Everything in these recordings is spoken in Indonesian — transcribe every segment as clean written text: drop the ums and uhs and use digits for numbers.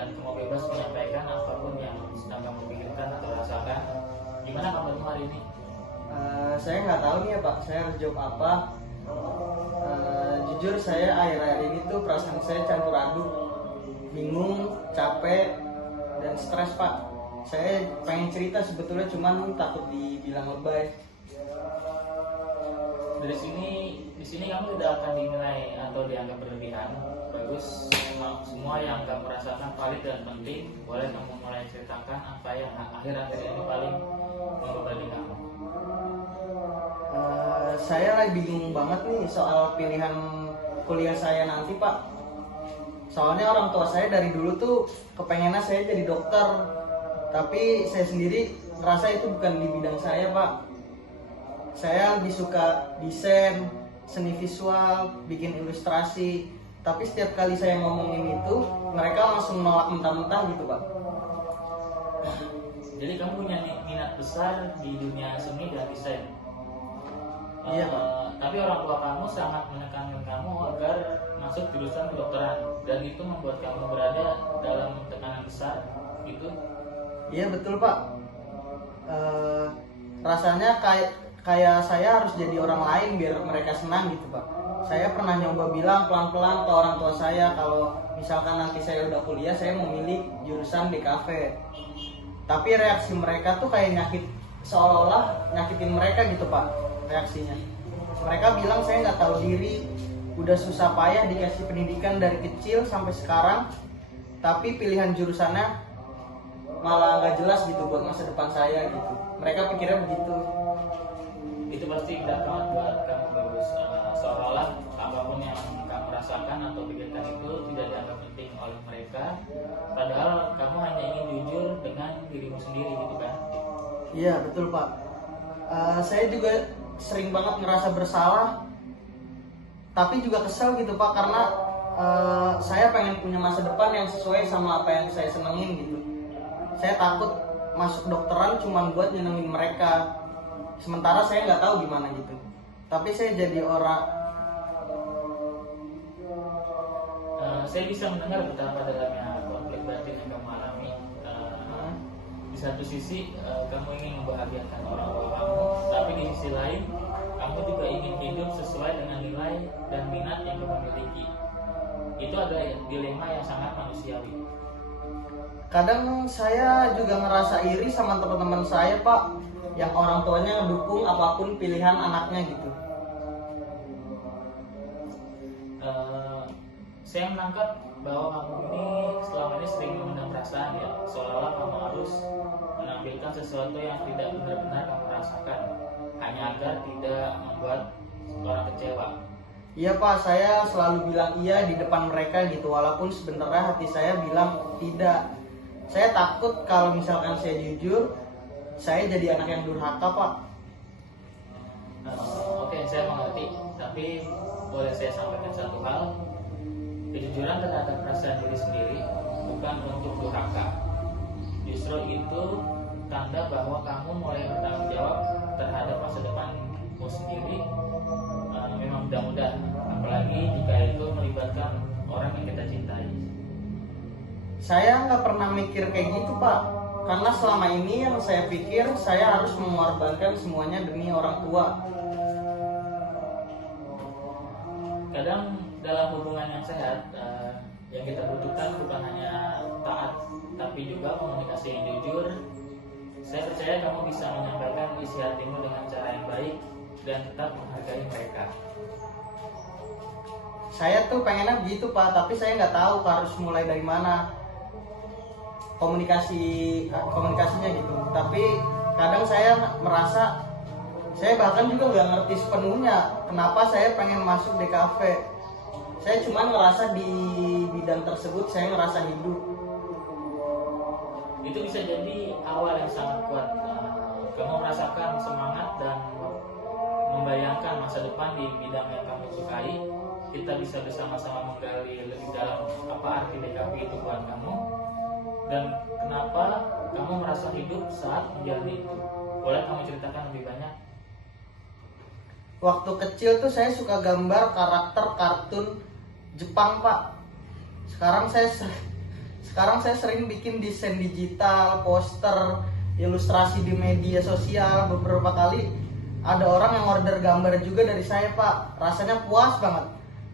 dan kamu bebas menyampaikan apapun yang sedang kamu pikirkan atau rasakan. Gimana kabarmu hari ini? Saya nggak tahu nih ya Pak, saya harus jawab apa. Jujur saya akhir-akhir ini tuh perasaan saya campur aduk, bingung, capek, dan stres Pak. Saya pengen cerita sebetulnya, cuman takut dibilang lebay. Di sini kamu tidak akan dinilai atau dianggap berlebihan. Bagus, semua yang kamu rasakan valid dan penting. Boleh kamu mulai ceritakan apa yang akhir-akhir ini paling membebani kamu. Saya lagi bingung banget nih soal pilihan kuliah saya nanti Pak. Soalnya orang tua saya dari dulu tuh kepengennya saya jadi dokter, tapi saya sendiri ngerasa itu bukan di bidang saya Pak. Saya lebih suka desain, seni visual, bikin ilustrasi. Tapi setiap kali saya ngomongin itu, mereka langsung nolak mentah-mentah gitu Pak. Jadi kamu punya minat besar di dunia seni dan desain. Iya Pak. Tapi orang tua kamu sangat menekankan kamu agar masuk jurusan kedokteran, dan itu membuat kamu berada dalam tekanan besar, gitu. Iya betul Pak. Rasanya kayak saya harus jadi orang lain biar mereka senang gitu Pak. Saya pernah nyoba bilang pelan-pelan ke orang tua saya kalau misalkan nanti saya udah kuliah saya mau milih jurusan DKV. Tapi reaksi mereka tuh kayak seolah-olah nyakitin mereka gitu Pak reaksinya. Mereka bilang saya nggak tahu diri, udah susah payah dikasih pendidikan dari kecil sampai sekarang, tapi pilihan jurusannya malah nggak jelas gitu buat masa depan saya gitu. Mereka pikirnya begitu. Itu pasti tidak banget buat kamu bagus. Seolah-olah apapun yang kamu rasakan atau pikirkan itu tidak dianggap penting oleh mereka, padahal kamu hanya ingin jujur dengan dirimu sendiri gitu kan. Iya betul Pak. Saya juga sering banget ngerasa bersalah, tapi juga kesel gitu Pak, karena saya pengen punya masa depan yang sesuai sama apa yang saya senengin gitu. Saya takut masuk dokteran cuma buat nyenengin mereka, sementara saya nggak tahu gimana gitu. Tapi saya jadi orang. Saya bisa mendengar betapa dalamnya konflik batin yang kamu alami. Di satu sisi kamu ingin membahagiakan orang tua kamu, tapi di sisi lain kamu juga ingin hidup sesuai dengan nilai dan minat yang kamu miliki. Itu adalah dilema yang sangat manusiawi. Kadang saya juga ngerasa iri sama teman-teman saya Pak, yang orang tuanya ngedukung apapun pilihan anaknya gitu. Saya menangkap bahwa kamu ini selama ini sering memendam perasaan ya, seolah-olah kamu harus menampilkan sesuatu yang tidak benar-benar kamu rasakan hanya agar tidak membuat orang kecewa. Iya Pak, saya selalu bilang iya di depan mereka gitu, walaupun sebenarnya hati saya bilang tidak. Saya takut kalau misalkan saya jujur, saya jadi anak yang durhaka Pak. Oke, saya mengerti, tapi boleh saya sampaikan satu hal. Kejujuran terhadap perasaan diri sendiri bukan untuk durhaka. Justru itu tanda bahwa kamu mulai bertanggung jawab terhadap masa depanmu sendiri. Memang mudah-mudahan, apalagi jika itu melibatkan orang yang kita cintai. Saya nggak pernah mikir kayak gitu Pak, karena selama ini yang saya pikir saya harus mengorbankan semuanya demi orang tua. Kadang dalam hubungan yang sehat, yang kita butuhkan bukan hanya taat, tapi juga komunikasi yang jujur. Saya percaya kamu bisa menyampaikan isi hatimu dengan cara yang baik dan tetap menghargai mereka. Saya tuh pengennya begitu Pak, tapi saya nggak tahu harus mulai dari mana komunikasinya gitu. Tapi kadang saya merasa saya bahkan juga nggak ngerti sepenuhnya kenapa saya pengen masuk DKV. Saya cuma ngerasa di bidang tersebut saya ngerasa hidup. Itu bisa jadi awal yang sangat kuat. Kamu merasakan semangat dan membayangkan masa depan di bidang yang kamu sukai. Kita bisa bersama-sama menggali lebih dalam apa arti DKV itu buat kamu dan kenapa kamu merasa hidup saat menjalani itu. Boleh kamu ceritakan lebih banyak? Waktu kecil tuh saya suka gambar karakter kartun Jepang Pak. Sekarang saya Sekarang saya sering bikin desain digital, poster, ilustrasi di media sosial. Beberapa kali ada orang yang order gambar juga dari saya, Pak. Rasanya puas banget.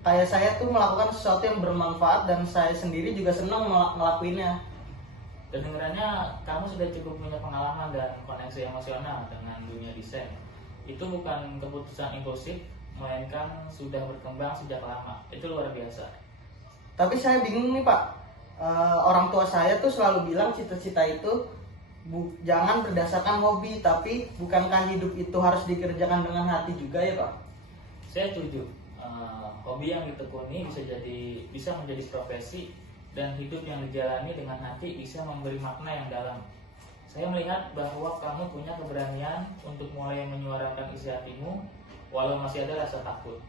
Kayak saya tuh melakukan sesuatu yang bermanfaat dan saya sendiri juga senang ngelakuinnya. Kedengarannya kamu sudah cukup punya pengalaman dan koneksi emosional dengan dunia desain. Itu bukan keputusan impulsif, melainkan sudah berkembang sejak lama. Itu luar biasa. Tapi saya bingung nih, Pak. Orang tua saya tuh selalu bilang cita-cita itu jangan berdasarkan hobi, tapi bukankah hidup itu harus dikerjakan dengan hati juga ya, Pak? Saya setuju. Hobi yang ditekuni bisa menjadi profesi, dan hidup yang dijalani dengan hati bisa memberi makna yang dalam. Saya melihat bahwa kamu punya keberanian untuk mulai menyuarakan isi hatimu walau masih ada rasa takut.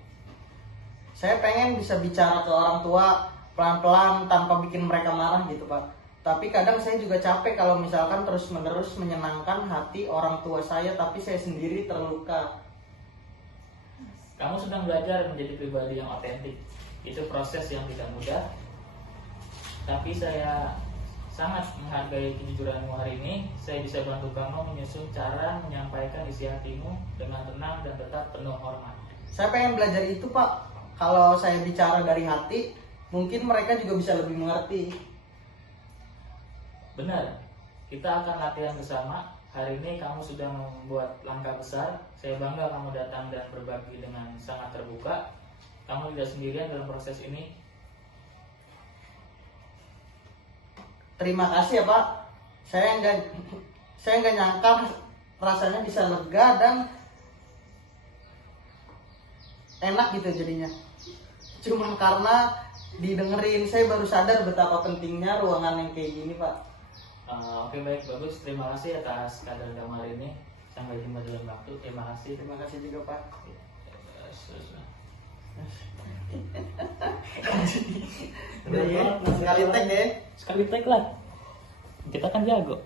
Saya pengen bisa bicara ke orang tua pelan-pelan tanpa bikin mereka marah gitu, Pak. Tapi kadang saya juga capek kalau misalkan terus-menerus menyenangkan hati orang tua saya tapi saya sendiri terluka. Kamu sedang belajar menjadi pribadi yang otentik. Itu proses yang tidak mudah. Tapi saya sangat menghargai kejujuranmu hari ini. Saya bisa bantu kamu menyusun cara menyampaikan isi hatimu dengan tenang dan tetap penuh hormat. Saya pengen belajar itu, Pak. Kalau saya bicara dari hati, mungkin mereka juga bisa lebih mengerti. Benar, kita akan latihan bersama. Hari ini kamu sudah membuat langkah besar. Saya bangga kamu datang dan berbagi dengan sangat terbuka. Kamu tidak sendirian dalam proses ini. Terima kasih ya, Pak. Saya nggak nyangka rasanya bisa lega dan enak gitu jadinya. Cuman karena didengerin, saya baru sadar betapa pentingnya ruangan yang kayak gini, Pak. Oke, baik, bagus. Terima kasih atas kadar kamu hari ini. Sampai jumpa dalam waktu. Terima kasih. Terima kasih juga, Pak. Udah ya, sekali tag ya. Sekali tag lah. Kita kan jago.